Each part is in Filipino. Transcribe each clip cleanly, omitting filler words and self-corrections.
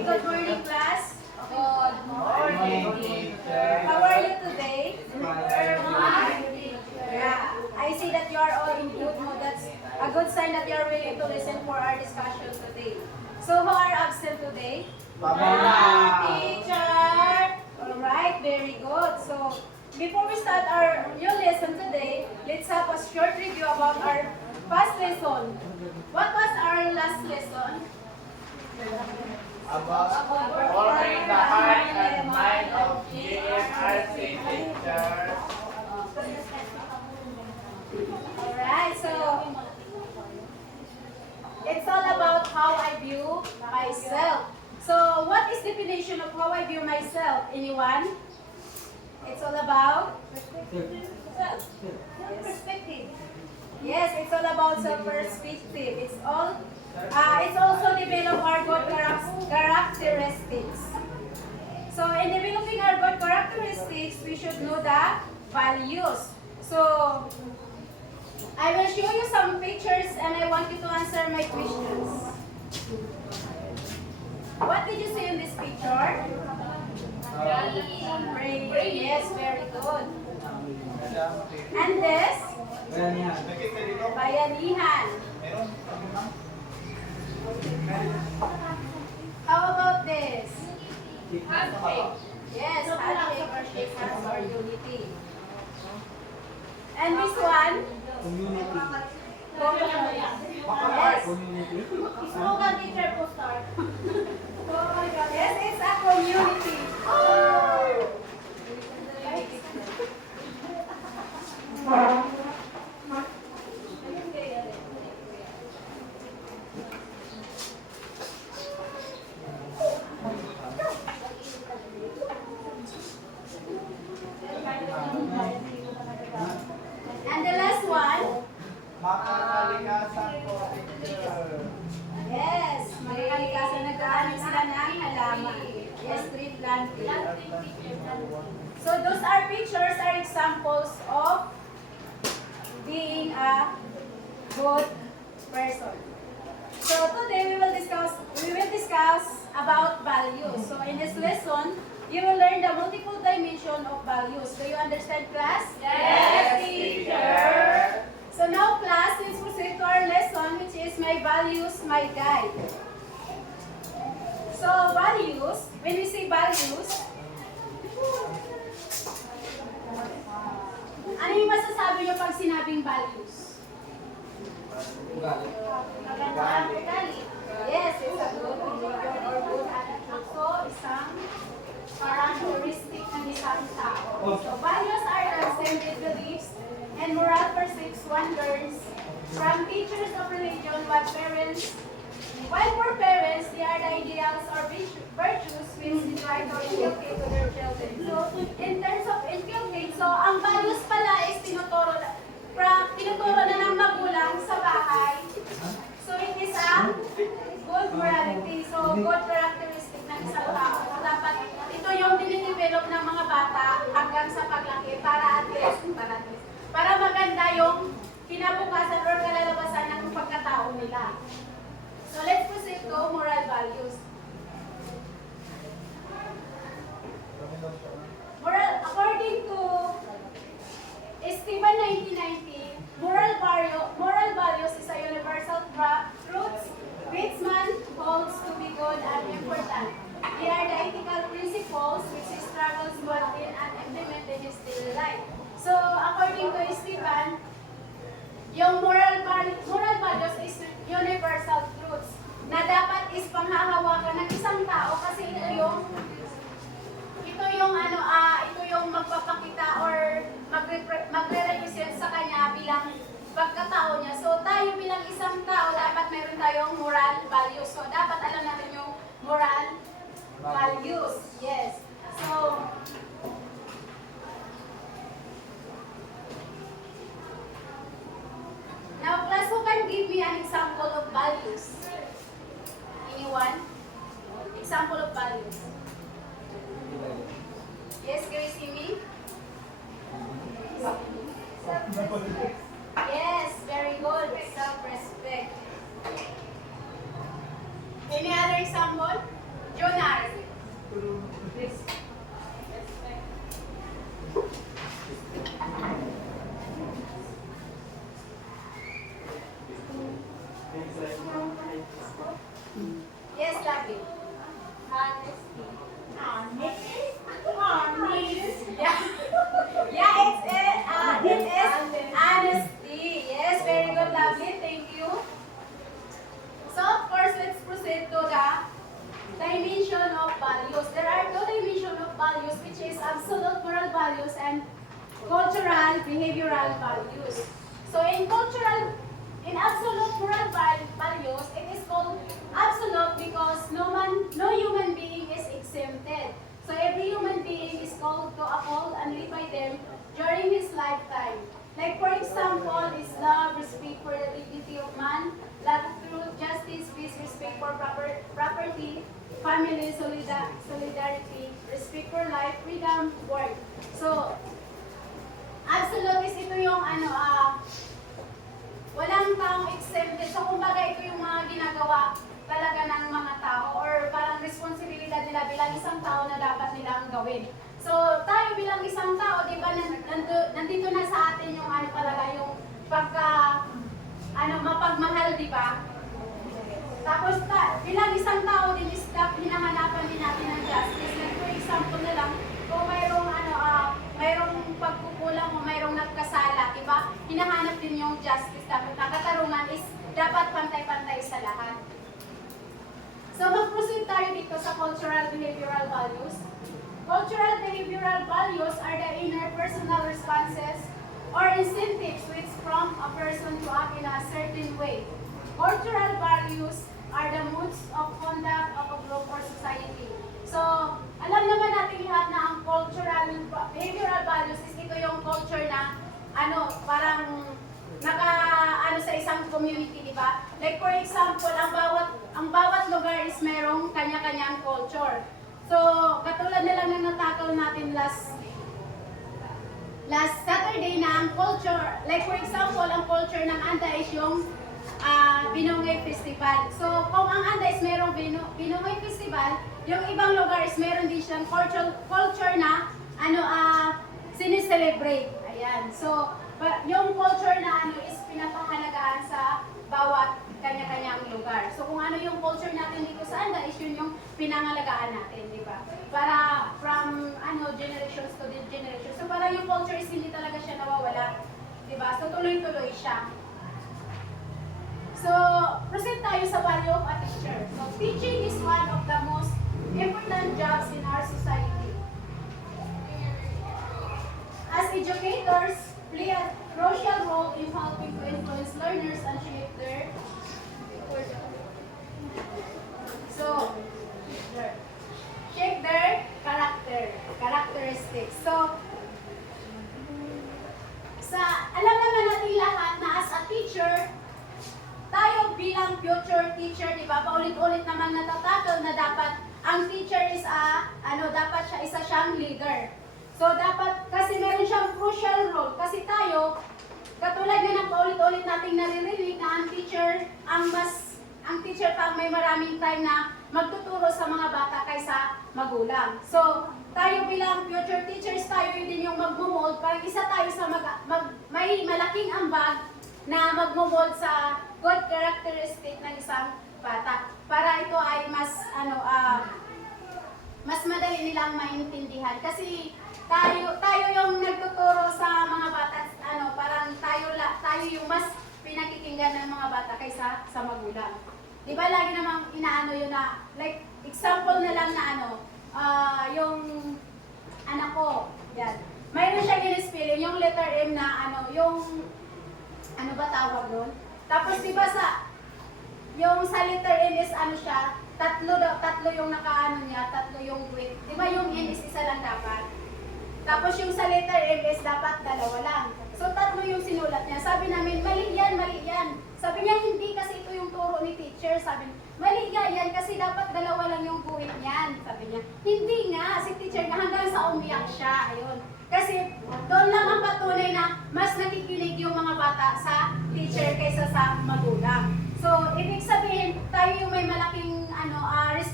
Good morning, class. Good morning, teacher. How are you today? Teacher. Yeah, I see that you are all in good mood. That's a good sign that you are willing to listen for our discussion today. So, who are absent today? Teacher. All right, very good. So, before we start our new lesson today, let's have a short review about our past lesson. What was our last lesson? About forming the heart and mind of GMRC teacher. Alright, so it's all about how I view myself. So what is definition of how I view myself? Anyone? It's all about perspective. Yes, it's all about self-perspective. It's also develop our good characteristics. So in developing our good characteristics, we should know the values. So I will show you some pictures and I want you to answer my questions. What did you see in this picture? Rain. Yes, very good. And this? Bayanihan. How about this? Handshake. Yes, handshake or shake hands or unity. And this one? Community. Yes. Community. Slogan teacher po start. Yes, it's a community. And the last one? Makakalikasan po, teacher. Yes, magkalikasan nagkakaroon sila ng halaman. Yes, tree planting. So those are pictures, are examples of being a good person. So today we will discuss about values. So in this lesson, you will learn the multiple dimension of values. Do you understand, class? Yes, teacher. So now, class, let's proceed to our lesson, which is my values, my guide. So values, when we say values, ano yung masasabi nyo pag sinabing values? Ugali. Yes, it's a good behavior or good attitude. So, isang characteristic ng isang tao. So, values are transcended beliefs and moral perceptions one learns from teachers of religion while for parents, they are the ideals or virtues which they try to inculcate to their children. So, in terms of inculcate, so ang values pala is tinuturo na ng magulang sa bahay. So, it is a good morality. So, good characteristic ng isang tao. So, dapat ito yung dinidevelop ng mga bata hanggang sa paglaki para maganda yung kinabukasan or kalalabasan ng pagkatao nila. So, let's proceed to moral values. According to Esteban 1990, moral values is a universal truth which man holds to be good and important. They are the ethical principles which he struggles to attain and implement in his daily life. So, according to Esteban, yung moral values is universal truths na dapat is panghahawakan ng isang tao kasi ito yung magpapakita or magre-represent sa kanya bilang pagkatao niya. So tayo bilang isang tao dapat meron tayong moral values. So dapat alam natin yung moral values. Yes. So now, class, who can give me an example of values? Anyone? Example of values. Yes, Gracie, me? Yes, very good. Self-respect. Any other example? Jonar. Yes, Labi. Honesty. Yeah. Yeah, it is honesty. Yes, very good, lovely. Thank you. So, of course, let's proceed to the dimension of values. There are two dimensions of values, which is absolute moral values and cultural behavioral values. So, in absolute moral values, it is called absolute because no human being is exempted. So, every human being is called to uphold and live by them during his lifetime. Like for example, is love, respect for the dignity of man, love, truth, justice, peace, respect for property, family, solidarity, respect for life, freedom, work. So, absolute is ito yung walang taong exempted. So, kumbaga ito yung mga ginagawa talaga ng mga tao or parang responsibilidad nila bilang isang tao na dapat nilang gawin. So, tayo bilang isang tao, di ba, nandito na sa atin yung talaga yung mapagmahal, di ba? Tapos, bilang isang tao din is hinahanapan din natin ng justice. Like, for example na lang, kung mayroong pagkukulang o mayroong nagkasala, di ba? Hinahanap din yung justice. Dapat katarungan is dapat pantay-pantay sa lahat. So, mag-proceed tayo dito sa cultural behavioral values. Cultural behavioral values are the inner personal responses or incentives which prompt a person to act in a certain way. Cultural values are the moods of conduct of a group or society. So, alam naman natin lahat na ang cultural behavioral values is ito yung culture na parang sa isang community, di ba? Like for example, ang bawat lugar is merong kanya-kanyang culture. So, katulad na lang ng natakal natin last Saturday na ang culture, like for example, ang culture ng Anda is yung Binongay Festival. So, kung ang Anda is merong Binongay Festival, yung ibang lugar is meron din siyang culture na sineselebrate. Ayan. So, yung culture na is pinapahalagahan sa bawat kanya-kanyang lugar. So, kung ano yung culture natin dito sa Anda is yun yung pinangalagaan natin, di ba? Para from generations to generations. So, para yung culture is hindi talaga siya nawawala, di ba? So, tuloy-tuloy siya. So, proceed tayo sa value of a teacher. So, teaching is one of the most important jobs in our society. As educators, play a crucial role in helping to influence learners and shape their characteristics. So, alam naman natin lahat na as a teacher, tayo bilang future teacher, di ba? Paulit-ulit naman natatakal na dapat ang teacher is dapat siya isa siyang leader. So, dapat, kasi meron siyang crucial role. Kasi tayo, katulad na ng paulit-ulit nating naririnig na ang teacher pa may maraming time na magtuturo sa mga bata kaysa magulang. So, tayo bilang future teachers, tayo din yung magmumold. Parang isa tayo sa may malaking ambag na magmumold sa good characteristic ng isang bata. Para ito ay mas madali nilang maintindihan. Kasi tayo yung nagtuturo sa mga bata, parang tayo yung mas pinakikinggan ng mga bata kaysa sa magulang. Di ba lagi namang inaano yun na, like, example na lang na yung anak ko, yan. Mayroon siya in-spelling, yung letter M na yung, ano ba tawag nun? Tapos di ba yung sa letter M is siya, tatlo yung niya, tatlo yung with. Di ba yung N is isa lang dapat? Tapos yung sa letter M is dapat dalawa lang. So tatlo yung sinulat niya. Sabi namin, mali yan, mali yan. Sabi niya, hindi kasi ito yung turo ni teacher. Sabi niya, mali nga yan kasi dapat dalawa lang yung guhit niyan. Sabi niya, hindi nga, si teacher nga hanggang sa umiyak siya. Ayun. Kasi doon lang ang patunay na mas nakikinig yung mga bata sa teacher kaysa sa magulang. So, ibig sabihin, tayo yung may malaking responsibility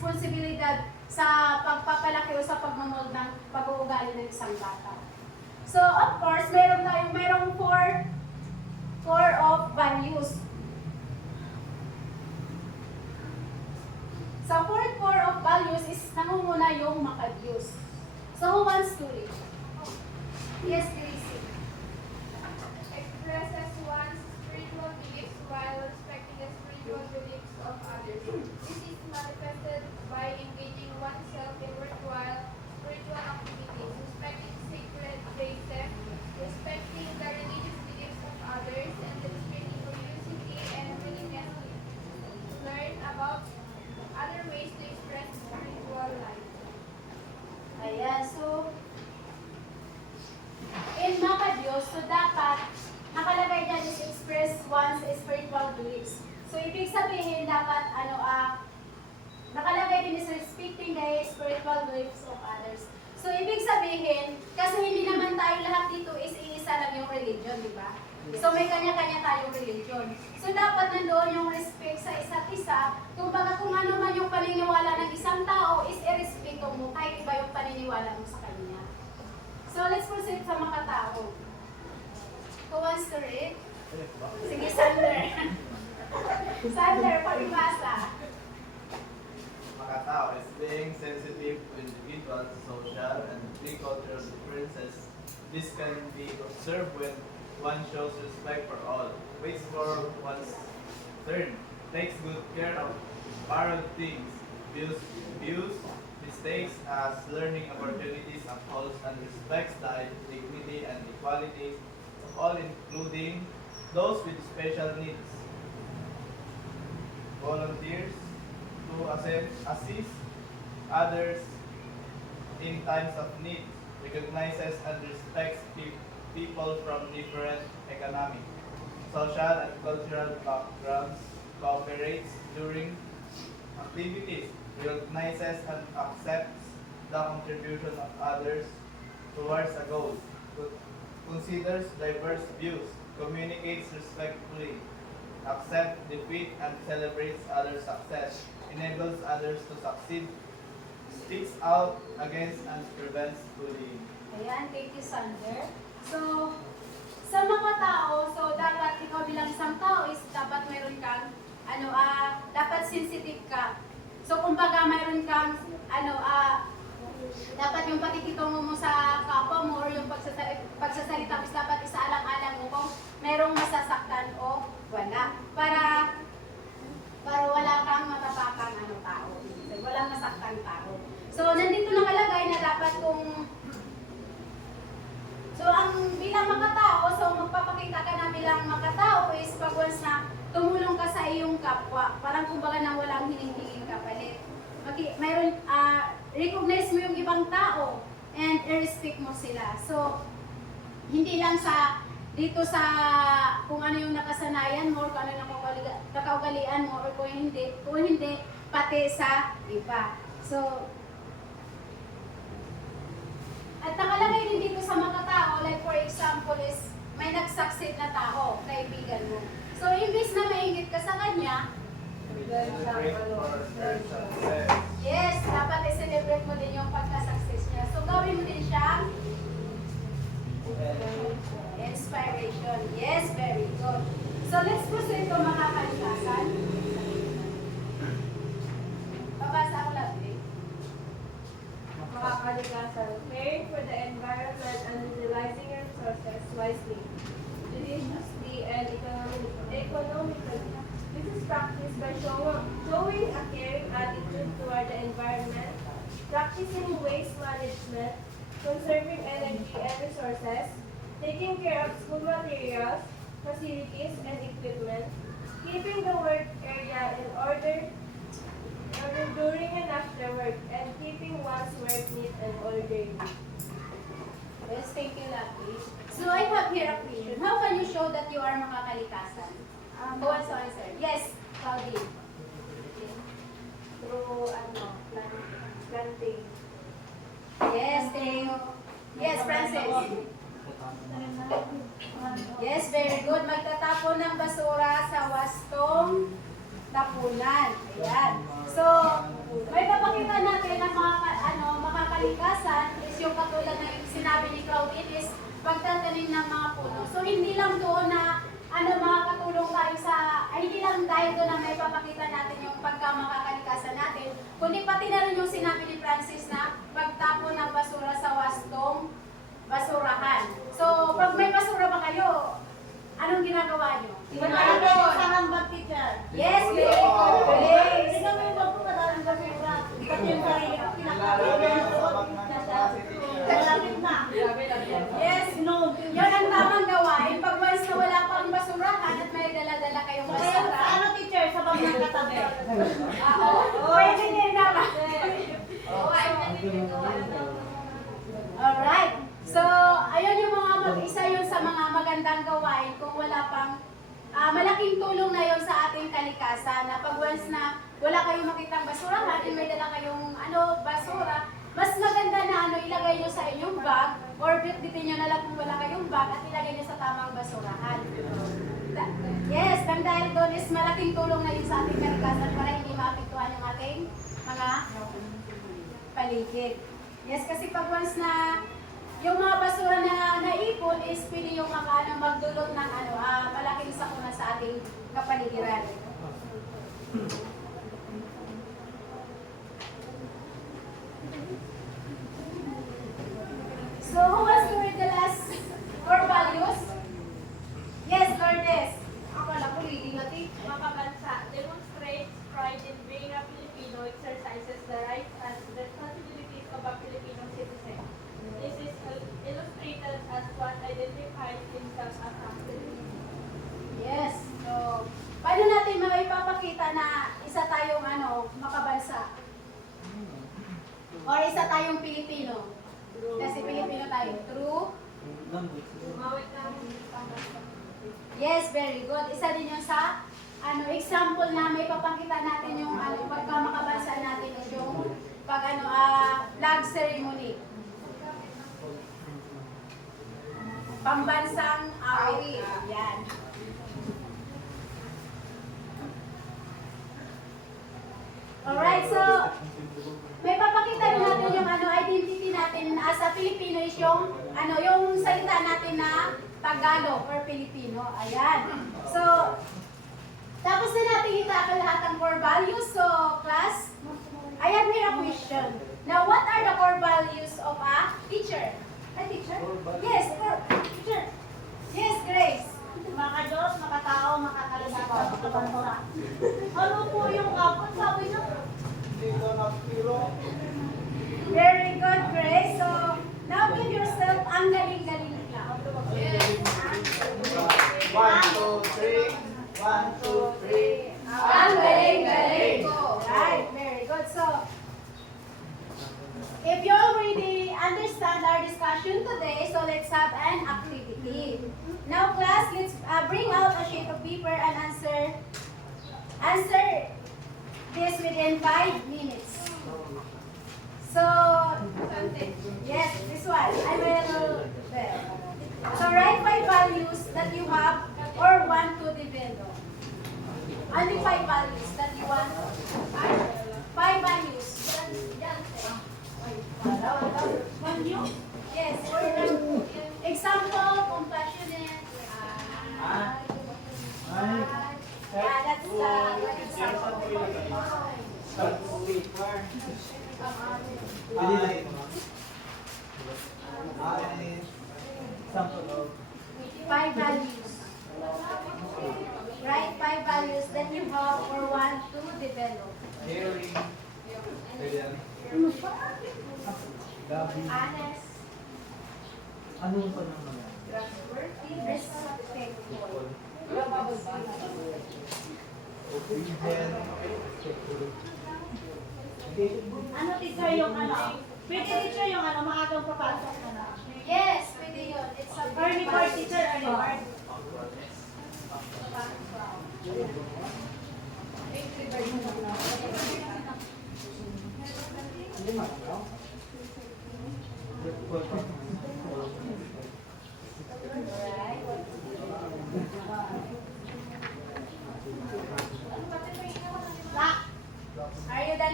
responsibilidad sa pagpapalaki o sa pagmamold ng pag-uugali ng isang bata. So, of course, merong four of values. Sa fourth core of values is nangunguna yung makabuse. So, who wants to read? Yes, Gracie. Expresses one's spiritual beliefs while respecting the spiritual beliefs of others. This is manifested by engaging oneself in worthwhile spiritual activities, respecting sacred places, respecting the religious beliefs of others, and demonstrating curiosity and willingness to learn about other ways to express spiritual life. Ayan, so, in makabuse, so dapat, nakalagay dyan is express one's spiritual beliefs. So, ibig sabihin, dapat, nakalagay din is respecting the spiritual beliefs of others. So, ibig sabihin, kasi hindi naman tayo lahat dito is iisa lang yung religion, di ba? So, may kanya-kanya tayong religion. So, dapat nandoon yung respect sa isa't isa. Kumbaga, kung ano man yung paniniwala ng isang tao, is irespeto mo kahit iba yung paniniwala mo sa kanya. So, let's proceed sa mga tao. Who wants to read? Sige, Sander. Sander, palibasa. Makatao is being sensitive to individuals' social and cultural differences. This can be observed when one shows respect for all, waits for one's turn, takes good care of borrowed things, views mistakes as learning opportunities, upholds and respects the dignity and equality of all, including those with special needs. Volunteers to assist others in times of need, recognizes and respects people from different economic, social and cultural backgrounds, cooperates during activities, recognizes and accepts the contribution of others towards a goal, considers diverse views, communicates respectfully, accepts defeat and celebrates others' success, enables others to succeed, speaks out against and prevents bullying. Ayan, thank you, Sander. So, sa mga tao, so dapat ikaw bilang isang tao is dapat mayroon kang, dapat sensitive ka. So, kumbaga mayroon kang, dapat yung pakikitungo mo sa kapwa mo or yung pagsasalita is dapat isaalang-alang mo kung mayroong masasaktan o wala. Para wala kang matapakang tao. Walang masaktan tao. So, nandito nakalagay na dapat So, ang bilang makatao, so magpapakita ka na bilang makatao is pag once na tumulong ka sa iyong kapwa, parang kumbaga na walang hinihinging kapalit. Recognize mo yung ibang tao and i-respect mo sila. So, hindi lang dito sa kung ano yung nakasanayan mo, kung ano yung nakaugalian mo, or kung hindi, pati sa iba. So, at nakalagay din dito sa mga tao, like for example is, may nag-succeed na tao, kaibigan mo. So, imbis na maingit ka sa kanya, Celebrate for their success. yes, dapat i-celebrate mo din yung pagka-success niya. So, gawin mo din siyang inspiration. Yes, very good. So, let's proceed to mga kalikasan. Babasa ko lang, eh. Mga kalikasan, caring for the environment and utilizing resources wisely, judiciously, and economically. This is practiced by showing a caring attitude toward the environment, practicing waste management, conserving energy and resources, taking care of school materials, facilities, and equipment, keeping the work area in order during and after work, and keeping one's work neat and orderly. Yes, thank you, Lucky. So, I have here a question. How can you show that you are mga kalikasan? Who wants to answer? Yes, Claudine. Through, planting. Yes, thank you. Yes, Francis. Yes, very good. Magtatapon ng basura sa wastong tapunan. Ayan. So, May papakita natin na mga makakalikasan is yung katulad na yung sinabi ni Claudine is pagtatanim ng mga puno. So hindi lang doon na makakatulong tayo sa, hindi lang dahil doon na may papakita natin yung pagkamakakalikasan natin, kundi pati na rin yung sinabi ni Francis na pagtapon ng basura sa wastong basurahan. So pag may basura ba kayo, anong ginagawa nyo? Sa hambag, teacher. Yes, very good. Grace. Hindi kami wag po madalang basura. Pati yung sarili ko, pinakagawa malapit na. Yes, no. Yan ang tamang gawain. Pag once na wala pang basurahan at may dala-dala kayong Kaya basura. sa ano, teacher? Sa bag ng katabi. Pwede din naman. Alright. So, ayun yung isa yun sa mga magandang gawain kung wala pang malaking tulong na yon sa ating kalikasan na pag once na wala kayong makitang basurahan at may dala kayong basura, mas maganda na ilagay nyo sa inyong bag or bitbitin nyo na lang kung wala kayong bag at ilagay nyo sa tamang basurahan. Yes, nang dahil doon is malaking tulong na yun sa ating kalikasan para hindi maapektuhan yung ating mga paligid. Yes, kasi pag once na yung mga basura na naipon is pili yung magdulot ng malaking sakuna sa ating kapaligiran. So, who wants to read the last core values? Yes, Lourdes. Ako lang po, reading natin. Makabansa demonstrates pride in being a Filipino, exercises the rights and responsibilities of a Filipino citizen. This is illustrated as one identifies himself as a Filipino. Yes. So, paano natin maipapakita na isa tayong makabansa? Or isa tayong Pilipino? Kasi Pilipino tayo. True? Umawit na pangbansa. Yes, very good. Isa din yun sa example na may papakita natin yung pagka makabansa natin is yung pag flag ceremony. Pambansang awit. Yan. Alright, so may papakita rin natin yung identity natin as a Filipino is yung yung salita natin na Tagalog or Filipino. Ayan. So tapos na natin itakal lahat ng core values. So class, I have here a question. Now, what are the core values of a teacher? A teacher? Yes, teacher. Yes, Grace. Maka-Diyos, makatao, makakalagawa, makabansa. Ano po yung kapon? Sabi niyo? Very good, Grace. So, now give yourself ang galing-galing lang. Yes. 1, 2, 3. 1, 2, 3. Ang galing-galing ko. Right, very good. So, if you already understand our discussion today, so let's have an activity. Now, class, let's bring out a sheet of paper and answer this within 5 minutes. So, yes, this one. I will there. So, write 5 values that you have or want to develop. Only 5 values that you want. 5 values. Value? Yes. Example, compassionate. Yeah, that's one example. Five values. Write 5 values that you have or want to develop. Caring. Honest. Ano pa naman? Trustworthy. Respectful. Ano, teacher, yung Pwede, teacher, yung maagang papasok na na. Yes, pwede yun. It's a Early bird, teacher, early bird. Are you done,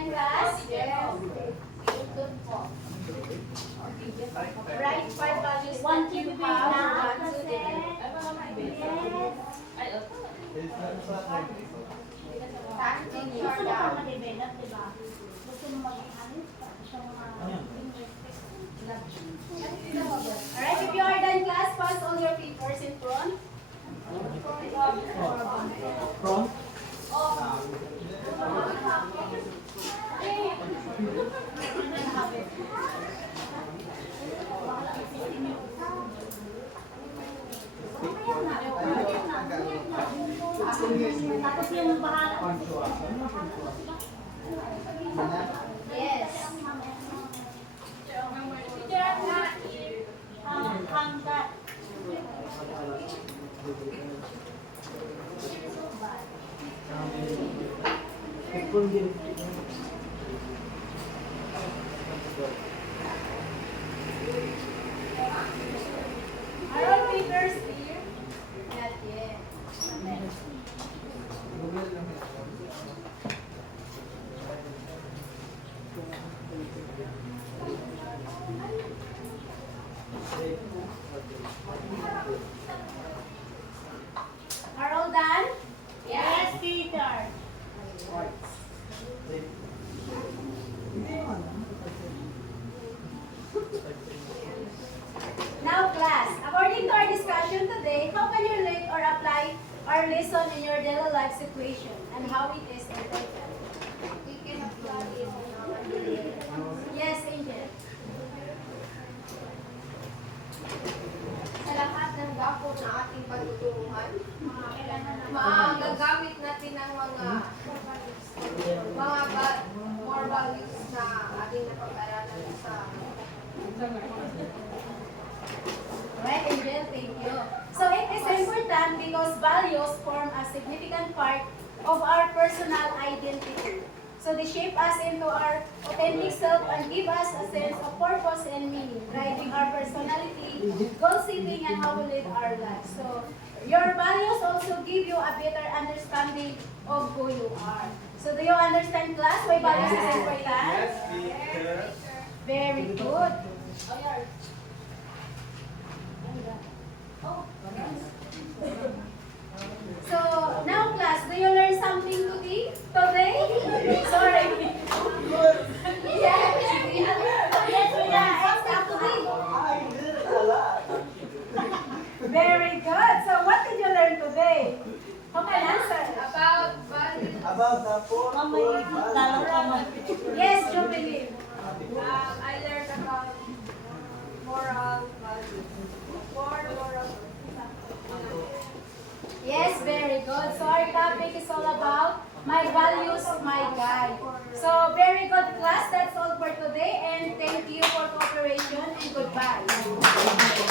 yan, class? Yes. Write 5 values that you have want to develop. It's not like this. Continue down. Alright, if you are done, class, pass all your papers in front. Front? Yes. Are all papers clear? Not yet. Are all done? Yes, teacher. Now, class, according to our discussion today, how can you relate or apply our lesson in your daily life situation and how it is important? We can apply it in our daily life. Yes, Angel. Sa lahat ng dako na ating pagtuturuan, magagamit natin ang mga more values na ating napag-aralan sa Right, Angel, thank you. So it is important because values form a significant part of our personal identity. So they shape us into our authentic self and give us a sense of purpose and meaning, driving our personality, goal setting, and how we live our lives. So your values also give you a better understanding of who you are. So do you understand, class, why values is important? Yes, teacher. Very good. So now, class, do you learn something today? Sorry. Yes, exactly. Very good. So what did you learn today? Who can answer? about values. About the four Yes, Jubilee. I learned about moral values. Moral. Yes, very good. So our topic is all about my values, my guide. So very good, class. That's all for today. And thank you for cooperation and goodbye.